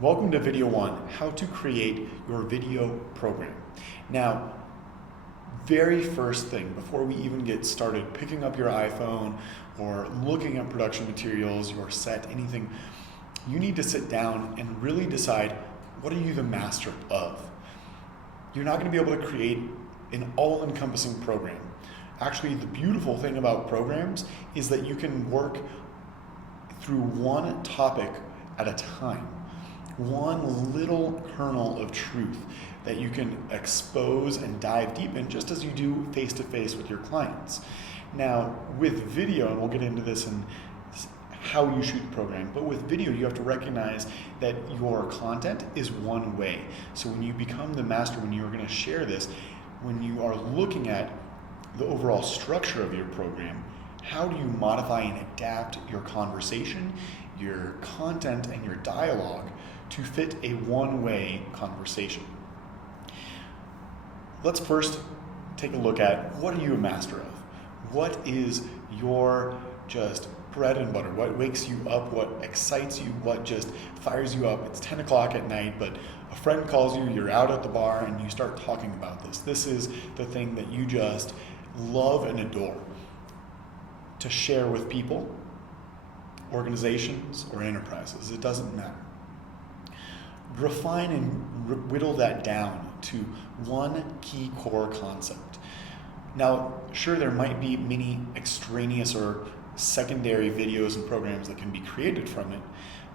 Welcome to video 1, how to create your video program. Now, very first thing, before we even get started picking up your iPhone or looking at production materials, your set, anything, you need to sit down and really decide, what are you the master of? You're not going to be able to create an all-encompassing program. Actually, the beautiful thing about programs is that you can work through one topic at a time. One little kernel of truth that you can expose and dive deep in, just as you do face-to-face with your clients. Now, with video, and we'll get into this in how you shoot the program, but with video, you have to recognize that your content is one way. So when you become the master, when you are going to share this, when you are looking at the overall structure of your program, how do you modify and adapt your conversation, your content, and your dialogue to fit a one-way conversation? Let's first take a look at, what are you a master of? What is your just bread and butter? What wakes you up? What excites you? What just fires you up? It's 10 o'clock at night, but a friend calls you, you're out at the bar, and you start talking about this. This is the thing that you just love and adore to share with people, organizations, or enterprises. It doesn't matter. Refine and whittle that down to one key core concept. Now, sure, there might be many extraneous or secondary videos and programs that can be created from it,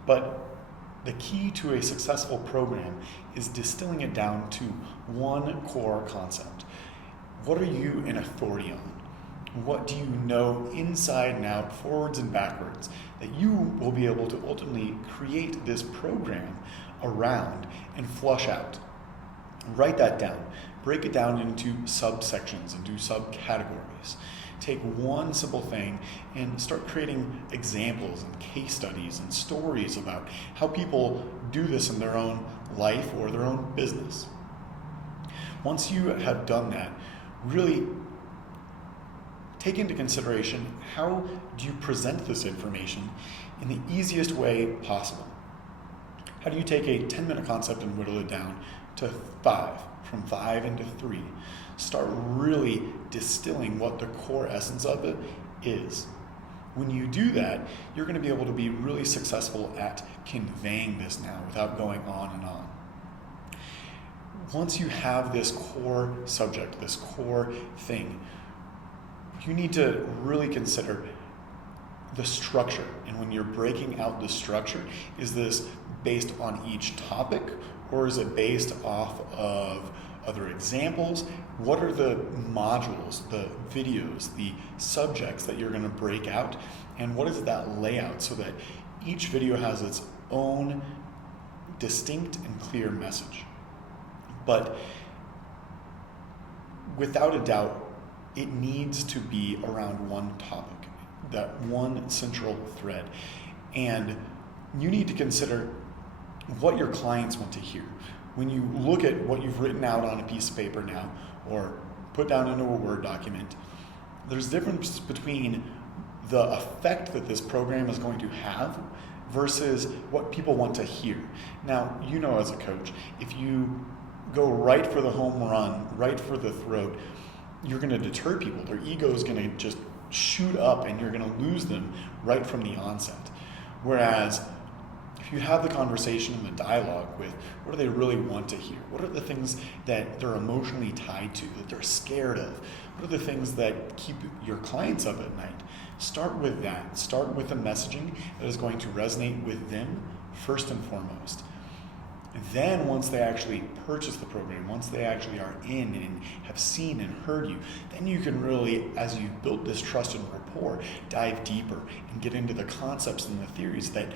but the key to a successful program is distilling it down to one core concept. What are you an authority on? What do you know inside and out, forwards and backwards, that you will be able to ultimately create this program around and flush out? Write that down. Break it down into subsections, into subcategories. Take one simple thing and start creating examples and case studies and stories about how people do this in their own life or their own business. Once you have done that, really take into consideration, how do you present this information in the easiest way possible? How do you take a 10-minute concept and whittle it down to 5, from 5 into 3? Start really distilling what the core essence of it is. When you do that, you're going to be able to be really successful at conveying this now without going on and on. Once you have this core subject, this core thing, you need to really consider the structure. And when you're breaking out the structure, is this based on each topic, or is it based off of other examples? What are the modules, the videos, the subjects that you're going to break out? And what is that layout so that each video has its own distinct and clear message? But without a doubt, it needs to be around one topic, that one central thread. And you need to consider what your clients want to hear. When you look at what you've written out on a piece of paper now, or put down into a Word document, there's a difference between the effect that this program is going to have versus what people want to hear. Now, you know, as a coach, if you go right for the home run, right for the throat, you're going to deter people. Their ego is going to just shoot up and you're going to lose them right from the onset. Whereas if you have the conversation and the dialogue with, what do they really want to hear? What are the things that they're emotionally tied to, that they're scared of? What are the things that keep your clients up at night? Start with that. Start with the messaging that is going to resonate with them first and foremost. Then once they actually purchase the program, once they actually are in and have seen and heard you, then you can really, as you've built this trust and rapport, dive deeper and get into the concepts and the theories that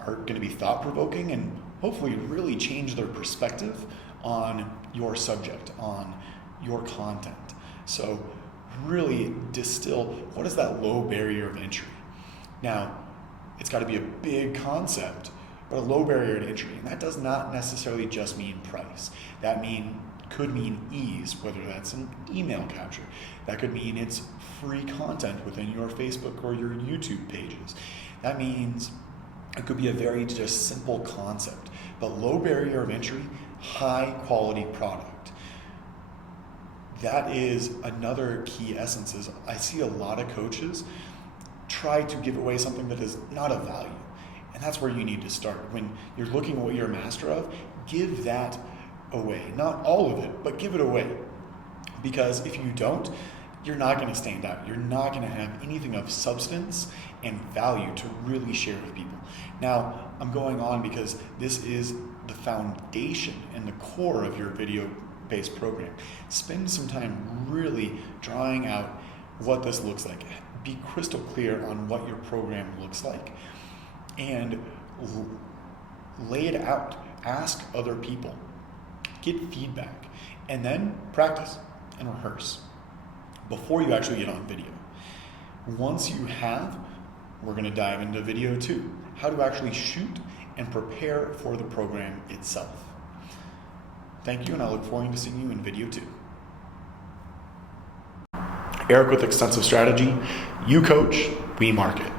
are going to be thought-provoking and hopefully really change their perspective on your subject, on your content. So really distill, what is that low barrier of entry? Now, it's got to be a big concept, but a low barrier to entry. And that does not necessarily just mean price. That could mean ease, whether that's an email capture. That could mean it's free content within your Facebook or your YouTube pages. That means it could be a very just simple concept, but low barrier of entry, high quality product. That is another key essence. Is I see a lot of coaches try to give away something that is not of value. And that's where you need to start. When you're looking at what you're a master of, give that away. Not all of it, but give it away. Because if you don't, you're not going to stand out. You're not going to have anything of substance and value to really share with people. Now, I'm going on because this is the foundation and the core of your video-based program. Spend some time really drawing out what this looks like. Be crystal clear on what your program looks like and lay it out. Ask other people. Get feedback. And then practice and rehearse before you actually get on video. Once you have, we're going to dive into video 2. How to actually shoot and prepare for the program itself. Thank you, and I look forward to seeing you in video 2. Eric with Xtensive Strategy. You coach, we market.